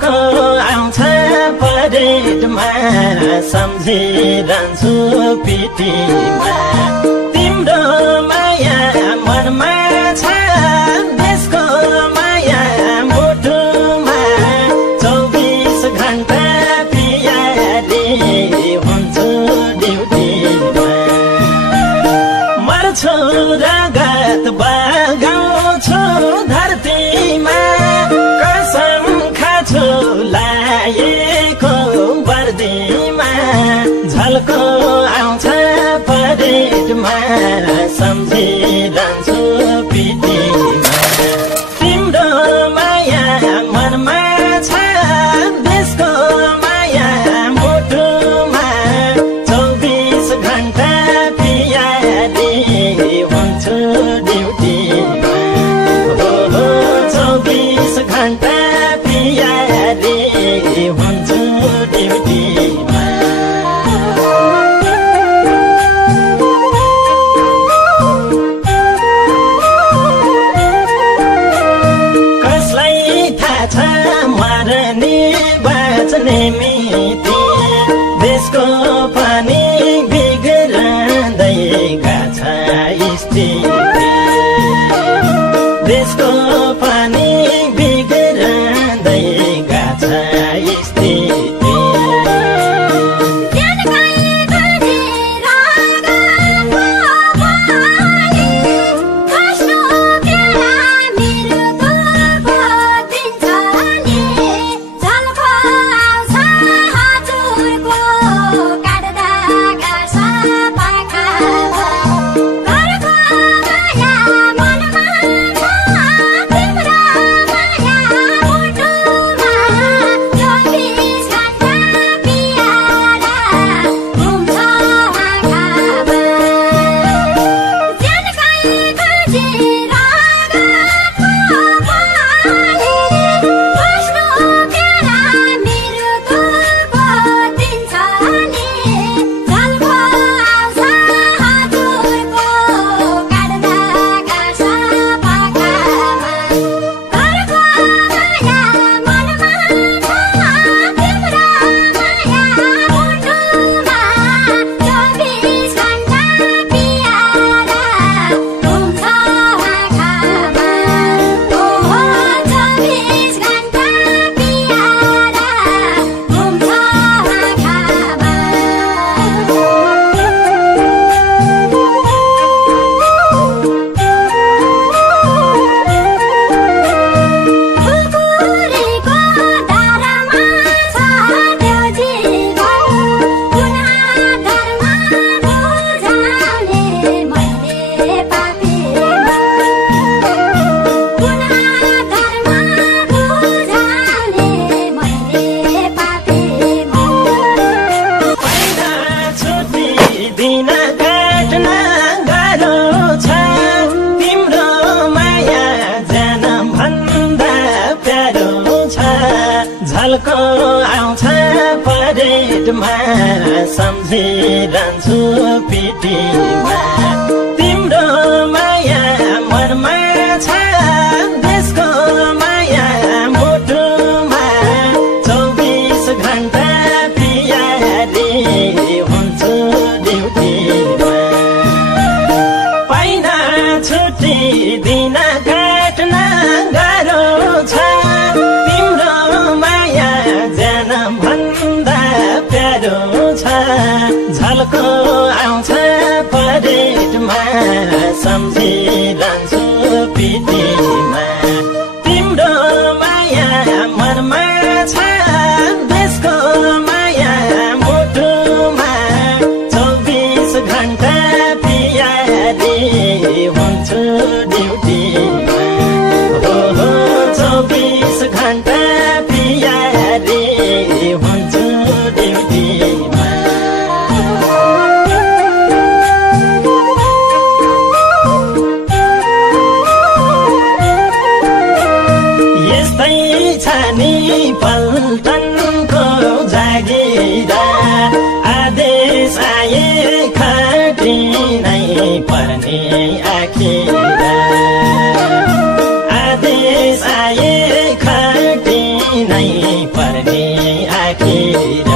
झल्को आउँछ परेडमा सम्झिरहन्छु पिटीमा तिम्रो माया मनमा छ देशको माया मुटुमा 24 घण्टा पियारी हुन्छु ड्युटीमा मर्छु रगत बगाउँछु धरतीमा कसम खाछु लाएको वर्दीमा झल्को आउँछ परेडमा सम्झिरहन्छु पिटीमा तिम्रो माया मनमा छ देशको माया मुटुमा 24 घण्टा पियारी हुन्छु ड्युटीमा 24 घण्टा पियारी हुन्छु ड्युटीमा कसलाई थाहा छ मर्ने बाँच्ने मिति देशको पनि बिग्रँदै गछ स्थिति देशको पनि बिग्रँदै गछ स्थिति झल्को आउँछ परेडमा सम्झिरहन्छु पिटीमा तिम्रो माया मनमा छ देशको माया मुटुमा 24 घण्टा पियारी हुन्छु ड्युटीमा पाइन छुट्टी दिन काट्न गाह्रो छ भन्दा प्यारो छ झल्को आउँछ परेडमा सम्झिरहन्छु पिटीमा तिम्रो माया मनमा छ देशको माया मुटुमा 24 घण्टा पियारी हुन्छु ड्युटीमा 24 घण्टा पियारी हुन्छु ड्युटीमा यस्तै छ नि पल्टनको जागिरा आदेश आए खटिनै पर्ने आखिरा आदेश आए खटिनै आखिर